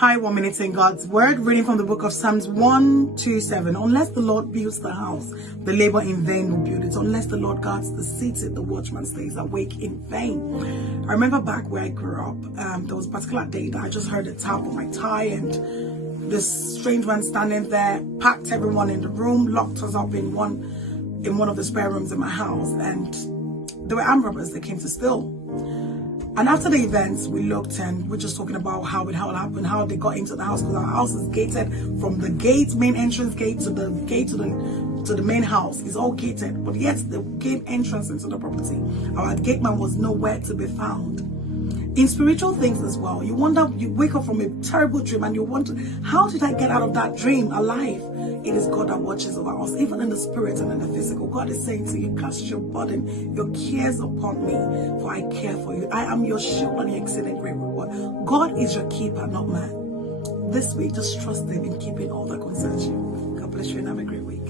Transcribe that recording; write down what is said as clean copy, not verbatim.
Hi, 1 minute in God's word, reading from the book of Psalms 127. Unless the Lord builds the house, the labor in vain will build it. Unless the Lord guards the city, the watchman stays awake in vain. I remember back where I grew up, there was a particular day that I just heard a tap on my tie, and this strange man standing there packed everyone in the room, locked us up in one of the spare rooms in my house, and there were armed robbers that came to steal. And after the events, we looked and we're just talking about how it all happened, how they got into the house, because our house is gated from the gate, main entrance gate, to the gate to the main house. It's all gated, but yet the gate entrance into the property, our gate man was nowhere to be found. In spiritual things as well, you wonder, you wake up from a terrible dream and you wonder, how did I get out of that dream alive? It is God that watches over us, even in the spirit and in the physical. God is saying to you, cast your burden, your cares upon me, for I care for you. I am your shield and your exceeding great reward. God is your keeper, not man. This week, just trust him in keeping all that concerns you. God bless you and have a great week.